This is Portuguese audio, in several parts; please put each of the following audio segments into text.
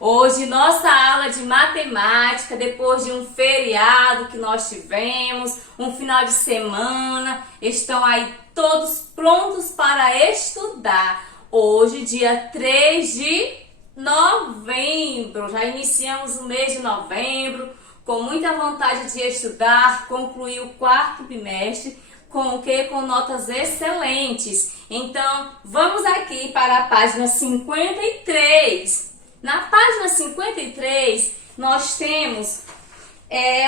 Hoje, nossa aula de matemática, depois de um feriado que nós tivemos, um final de semana, estão aí todos prontos para estudar. Hoje, dia 3 de novembro, já iniciamos o mês de novembro, com muita vontade de estudar, concluir o quarto bimestre, com o quê? Com notas excelentes. Então, vamos aqui para a página 53. Na página 53, nós temos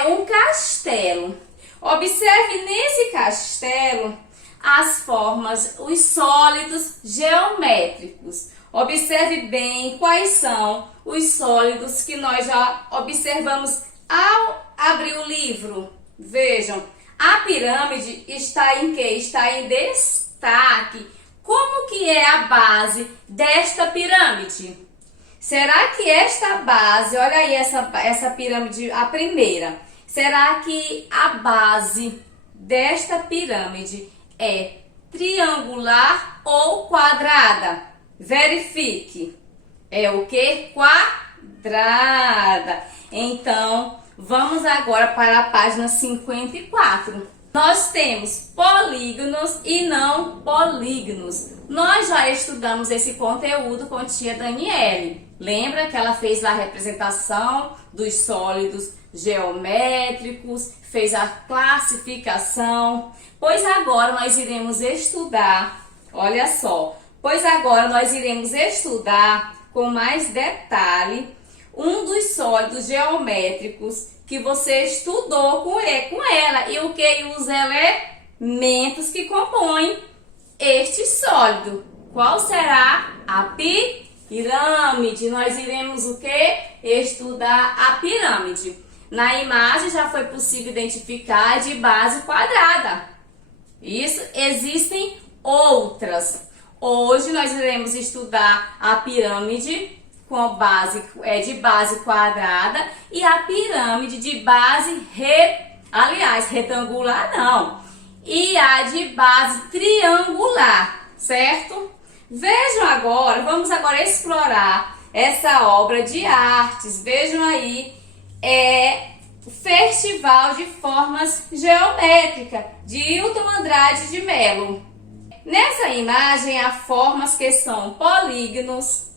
um castelo. Observe nesse castelo as formas, os sólidos geométricos. Observe bem quais são os sólidos que nós já observamos ao abrir o livro. Vejam, a pirâmide está em quê? Está em destaque. Como que é a base desta pirâmide? Será que esta base, olha aí essa pirâmide, a primeira, será que a base desta pirâmide é triangular ou quadrada? Verifique. É o que? Quadrada. Então, vamos agora para a página 54. Nós temos polígonos e não polígonos. Nós já estudamos esse conteúdo com a tia Daniele. Lembra que ela fez a representação dos sólidos geométricos, fez a classificação? Pois agora nós iremos estudar, olha só, com mais detalhe um dos sólidos geométricos que você estudou com ela e o que? Os elementos que compõem este sólido. Qual será? A pirâmide. Nós iremos o que? Estudar a pirâmide. Na imagem já foi possível identificar de base quadrada. Isso, existem outras. Hoje nós iremos estudar a pirâmide com base de base quadrada e a pirâmide de base retangular não. E a de base triangular, certo? Vejam agora, vamos agora explorar essa obra de artes. Vejam aí, o Festival de Formas Geométricas, de Hilton Andrade de Melo. Nessa imagem há formas que são polígonos,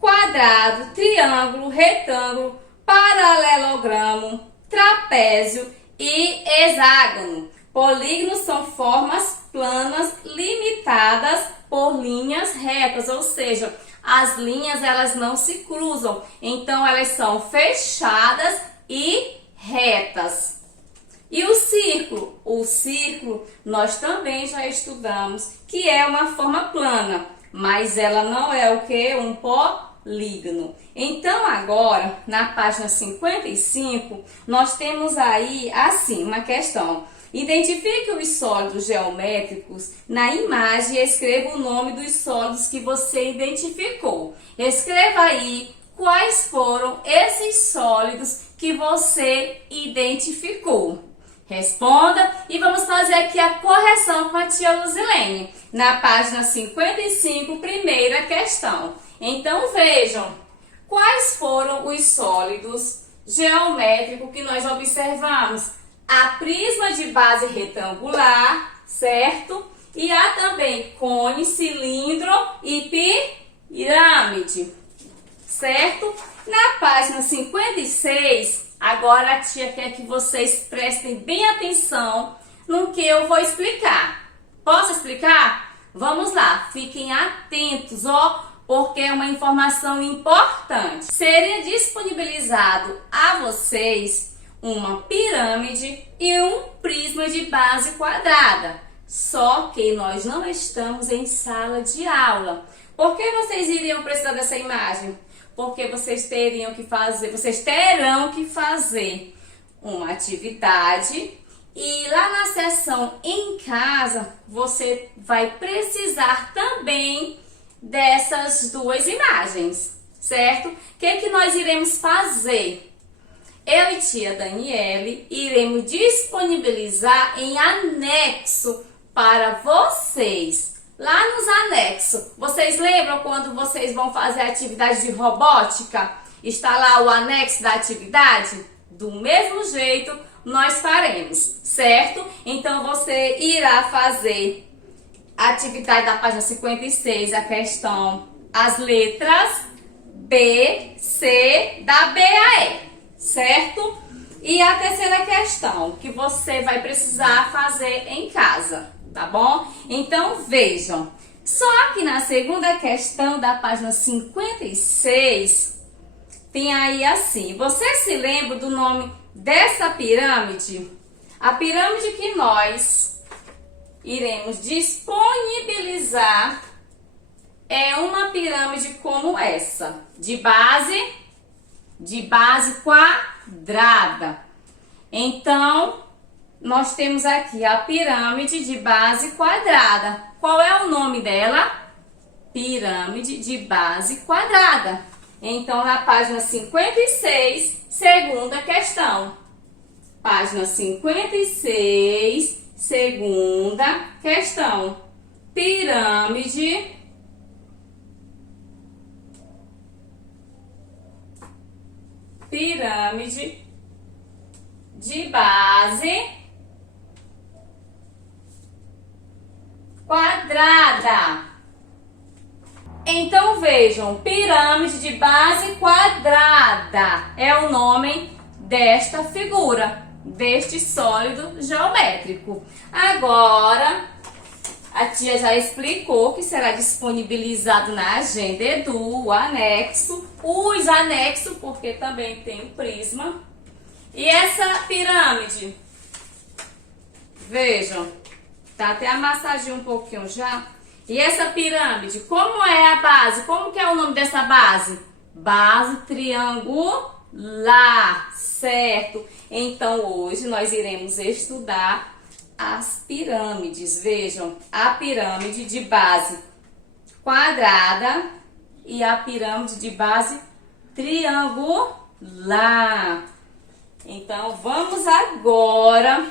quadrado, triângulo, retângulo, paralelogramo, trapézio e hexágono. Polígonos são formas planas limitadas por linhas retas, ou seja, as linhas elas não se cruzam, então elas são fechadas e retas. E o círculo? O círculo nós também já estudamos que é uma forma plana, mas ela não é o que? Um polígono. Então agora, na página 55, nós temos aí assim uma questão. Identifique os sólidos geométricos na imagem e escreva o nome dos sólidos que você identificou. Escreva aí quais foram esses sólidos que você identificou. Responda e vamos fazer aqui a correção com a tia Luzilene. Na página 55, primeira questão. Então vejam, quais foram os sólidos geométricos que nós observamos? A prisma de base retangular, certo? E há também cone, cilindro e pirâmide, certo? Na página 56, agora a tia quer que vocês prestem bem atenção no que eu vou explicar. Posso explicar? Vamos lá, fiquem atentos, porque é uma informação importante. Seria disponibilizado a vocês uma pirâmide e um prisma de base quadrada. Só que nós não estamos em sala de aula. Por que vocês iriam precisar dessa imagem? Porque vocês terão que fazer uma atividade e lá na seção em casa você vai precisar também dessas duas imagens, certo? O que nós iremos fazer? Eu e tia Daniele iremos disponibilizar em anexo para vocês. Lá nos anexos, vocês lembram quando vocês vão fazer atividade de robótica? Está lá o anexo da atividade? Do mesmo jeito nós faremos, certo? Então você irá fazer a atividade da página 56, a questão, as letras B, C, da B a E, certo? E a terceira questão, que você vai precisar fazer em casa, tá bom? Então, vejam. Só que na segunda questão da página 56, tem aí assim. Você se lembra do nome dessa pirâmide? A pirâmide que nós iremos disponibilizar é uma pirâmide como essa, de base quadrada. Então, nós temos aqui a pirâmide de base quadrada. Qual é o nome dela? Pirâmide de base quadrada. Então, na página 56, segunda questão. Página 56, segunda questão. Pirâmide de base quadrada. Então vejam, pirâmide de base quadrada é o nome desta figura, deste sólido geométrico. Agora, a tia já explicou que será disponibilizado na agenda Edu, o anexo, os anexos, porque também tem o prisma. E essa pirâmide, vejam, tá até amassadinho um pouquinho já. E essa pirâmide, como é a base? Como que é o nome dessa base? Base triangular, certo? Então, hoje nós iremos estudar as pirâmides. Vejam, a pirâmide de base quadrada e a pirâmide de base triangular. Então, vamos agora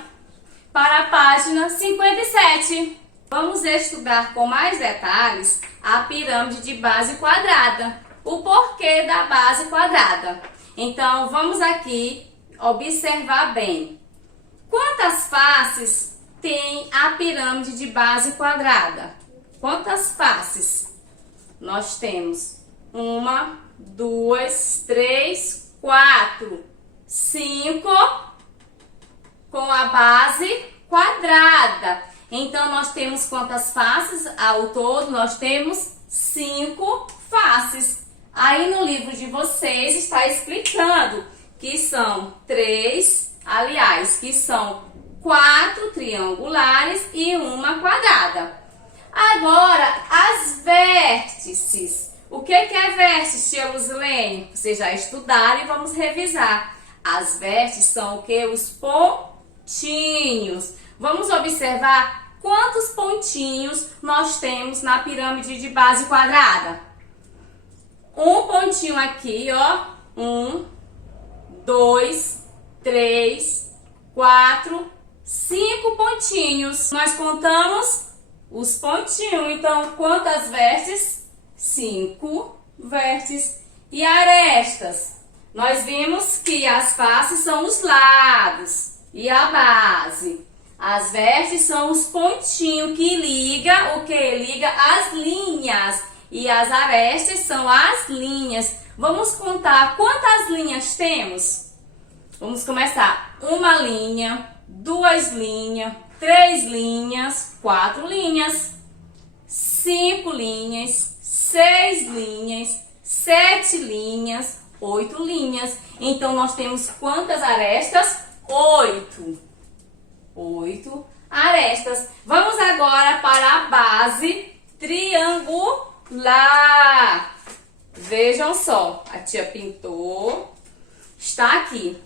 para a página 57. Vamos estudar com mais detalhes a pirâmide de base quadrada. O porquê da base quadrada. Então, vamos aqui observar bem. Quantas faces tem a pirâmide de base quadrada? Quantas faces? Nós temos 1, 2, 3, 4, 5 com a base quadrada. Então, nós temos quantas faces? Ao todo, nós temos 5 faces. Aí no livro de vocês está explicando que são 4 triangulares e uma quadrada. Agora, as vértices. O que é vértice, tia Luzilene? Vocês já estudaram e vamos revisar. As vértices são o que? Os pontinhos. Vamos observar quantos pontinhos nós temos na pirâmide de base quadrada. Um pontinho aqui, ó. 1, 2, 3, 4, 5 pontinhos. Nós contamos os pontinhos. Então, quantas vértices? 5 vértices. E arestas? Nós vimos que as faces são os lados e a base. As vértices são os pontinhos que liga o que? Liga as linhas. E as arestas são as linhas. Vamos contar quantas linhas temos? Vamos começar. 1 linha, 2 linhas, 3 linhas, 4 linhas, 5 linhas, 6 linhas, 7 linhas, 8 linhas. Então, nós temos quantas arestas? 8. 8 arestas. Vamos agora para a base triangular. Vejam só, a tia pintou, está aqui.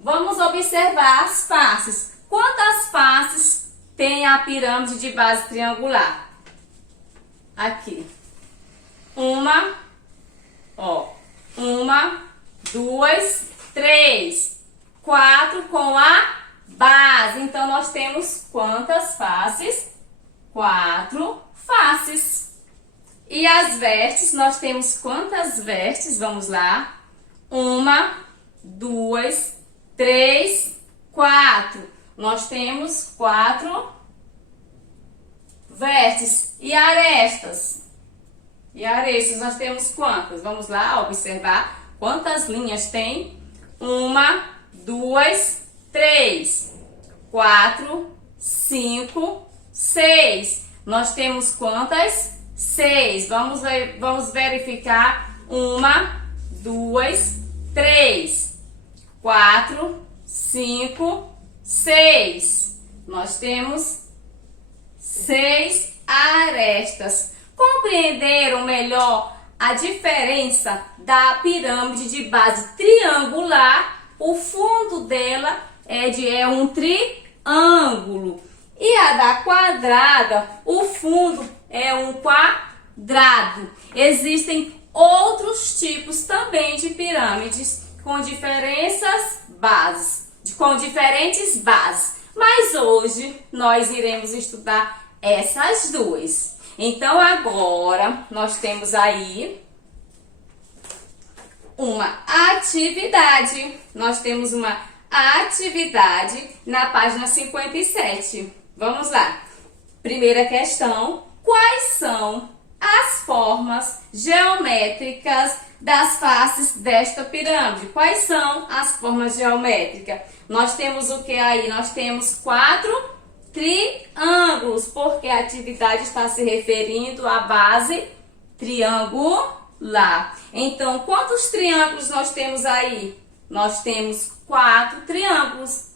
Vamos observar as faces. Quantas faces tem a pirâmide de base triangular? Aqui. 1, 2, 3, 4 com a base. Então, nós temos quantas faces? 4 faces. E as vértices, nós temos quantas vértices? Vamos lá. Uma, duas, três, quatro. Nós temos 4 vértices. E arestas? E arestas nós temos quantas? Vamos lá observar quantas linhas tem. Uma, duas, três, 4, 5, 6. Nós temos quantas? 6. Vamos verificar. Uma, duas, três, 4, 5, 6. Nós temos 6 arestas. Compreenderam melhor a diferença da pirâmide de base triangular? O fundo dela é um triângulo. E a da quadrada, o fundo é um quadrado. Existem outros tipos também de pirâmides com diferentes bases. Mas hoje nós iremos estudar essas duas. Então agora nós temos aí uma atividade. Nós temos uma atividade na página 57. Vamos lá. Primeira questão. Quais são as formas geométricas das faces desta pirâmide? Quais são as formas geométricas? Nós temos o que aí? Nós temos 4 triângulos, porque a atividade está se referindo à base triangular. Então, quantos triângulos nós temos aí? Nós temos 4 triângulos.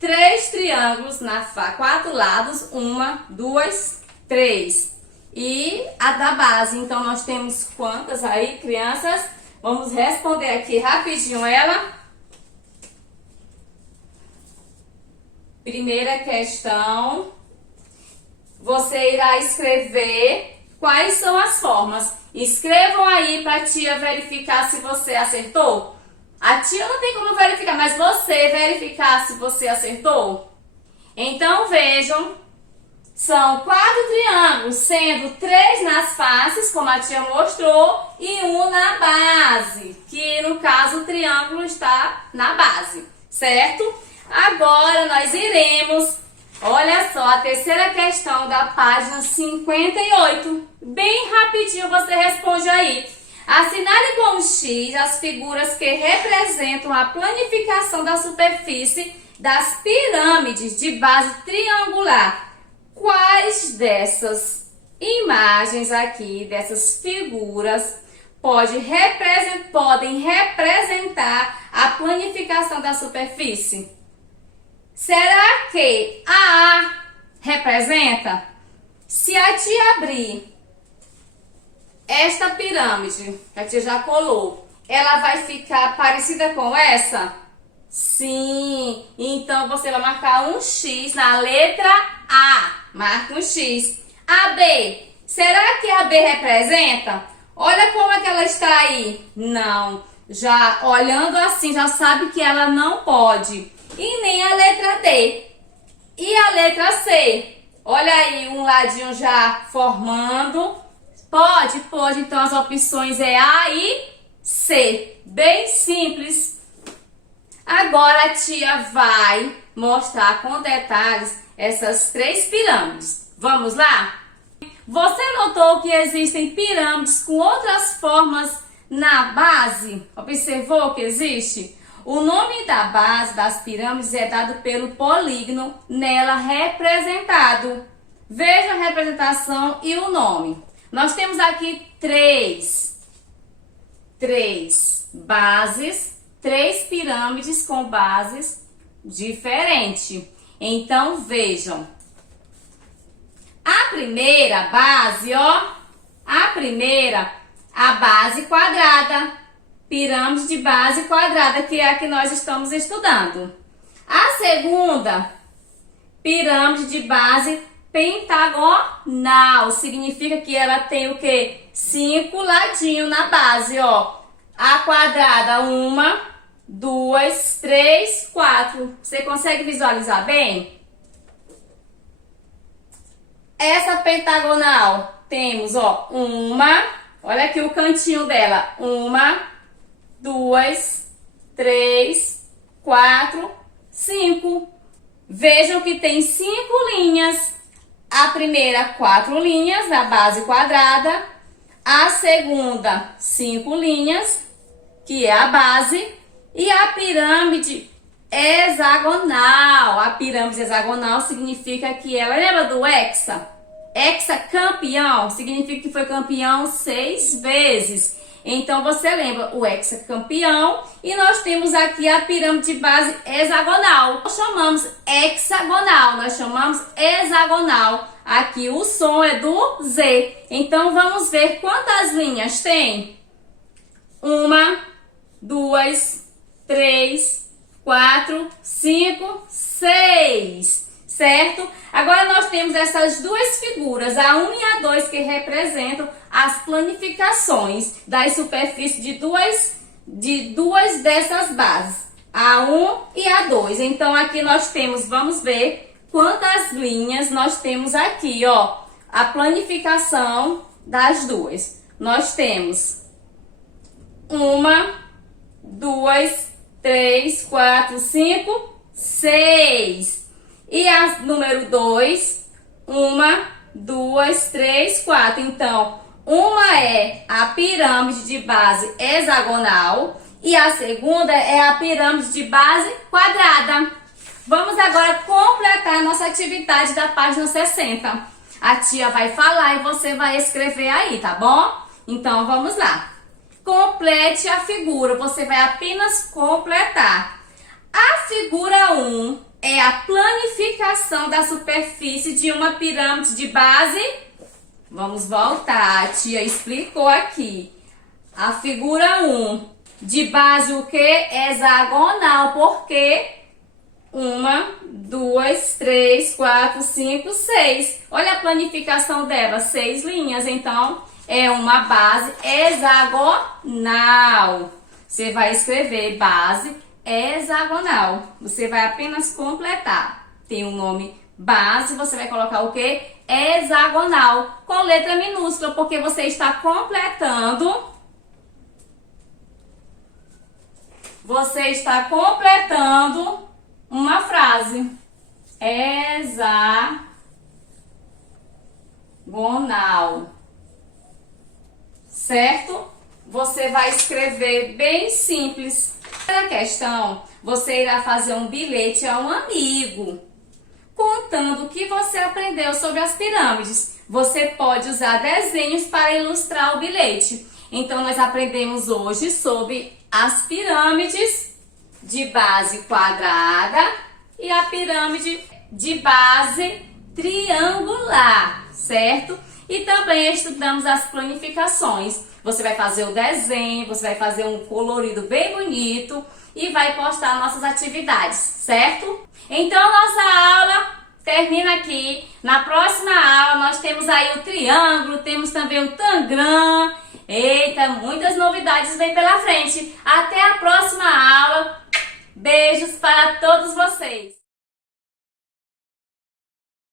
3 triângulos na 4 lados, 1, 2, 3. E a da base, então nós temos quantas aí, crianças? Vamos responder aqui rapidinho ela. Primeira questão. Você irá escrever quais são as formas. Escrevam aí para a tia verificar se você acertou. A tia não tem como verificar, mas você verificar se você acertou. Então vejam, são 4 triângulos, sendo 3 nas faces, como a tia mostrou, e 1 na base, que no caso o triângulo está na base, certo? Agora nós iremos, olha só, a terceira questão da página 58. Bem rapidinho você responde aí. Assinale com o X as figuras que representam a planificação da superfície das pirâmides de base triangular. Quais dessas imagens aqui, dessas figuras, podem representar a planificação da superfície? Será que a A representa? Se a tia abrir esta pirâmide, que a tia já colou, ela vai ficar parecida com essa? Sim. Então, você vai marcar um X na letra A. Marca um X. A B. Será que a B representa? Olha como é que ela está aí. Não. Já olhando assim, já sabe que ela não pode. E nem a letra D. E a letra C? Olha aí, um ladinho já formando. Pode, pode. Então, as opções é A e C. Bem simples. Agora, a tia vai mostrar com detalhes essas 3 pirâmides. Vamos lá? Você notou que existem pirâmides com outras formas na base? Observou que existe? O nome da base das pirâmides é dado pelo polígono nela representado. Veja a representação e o nome. Nós temos aqui 3 bases, 3 pirâmides com bases diferentes. Então, vejam. A primeira base, ó. A base quadrada. Pirâmide de base quadrada, que é a que nós estamos estudando. A segunda, pirâmide de base pentagonal. Significa que ela tem o quê? 5 ladinhos na base, ó. A quadrada, 1, 2, 3, 4. Você consegue visualizar bem? Essa pentagonal, temos, ó, 1, Olha aqui o cantinho dela. 1, 2, 3, 4, 5. Vejam que tem 5 linhas. A primeira, 4 linhas na base quadrada. A segunda, 5 linhas, que é a base. E a pirâmide hexagonal. A pirâmide hexagonal significa que ela, lembra do hexa? Hexacampeão significa que foi campeão 6 vezes. Então, você lembra o hexacampeão. E nós temos aqui a pirâmide de base hexagonal. Nós chamamos hexagonal, nós chamamos hexagonal. Aqui o som é do Z. Então, vamos ver quantas linhas tem. 1, 2, 3, 4, 5, 6. Certo? Agora nós temos essas duas figuras, a 1 e a 2, que representam as planificações das superfícies de duas dessas bases, a 1 e a 2. Então aqui nós temos, vamos ver quantas linhas nós temos aqui, ó, a planificação das duas. Nós temos 1, 2, 3, 4, 5, 6. E a número 2, 1, 2, 3, 4. Então, uma é a pirâmide de base hexagonal e a segunda é a pirâmide de base quadrada. Vamos agora completar a nossa atividade da página 60. A tia vai falar e você vai escrever aí, tá bom? Então, vamos lá. Complete a figura, você vai apenas completar. A figura 1 é a planificação da superfície de uma pirâmide de base. Vamos voltar, a tia explicou aqui. A figura 1, de base o que? Hexagonal, porque 1, 2, 3, 4, 5, 6. Olha a planificação dela, 6 linhas, então é uma base hexagonal. Você vai escrever base hexagonal. Você vai apenas completar. Tem o nome base, você vai colocar o que? Hexagonal, com letra minúscula, porque você está completando. Você está completando uma frase. Hexagonal. Certo? Você vai escrever bem simples. Na questão, você irá fazer um bilhete a um amigo, contando o que você aprendeu sobre as pirâmides. Você pode usar desenhos para ilustrar o bilhete. Então, nós aprendemos hoje sobre as pirâmides de base quadrada e a pirâmide de base triangular, certo? E também estudamos as planificações. Você vai fazer o desenho, você vai fazer um colorido bem bonito e vai postar nossas atividades, certo? Então, nossa aula termina aqui. Na próxima aula, nós temos aí o triângulo, temos também o tangram. Eita, muitas novidades vêm pela frente. Até a próxima aula. Beijos para todos vocês.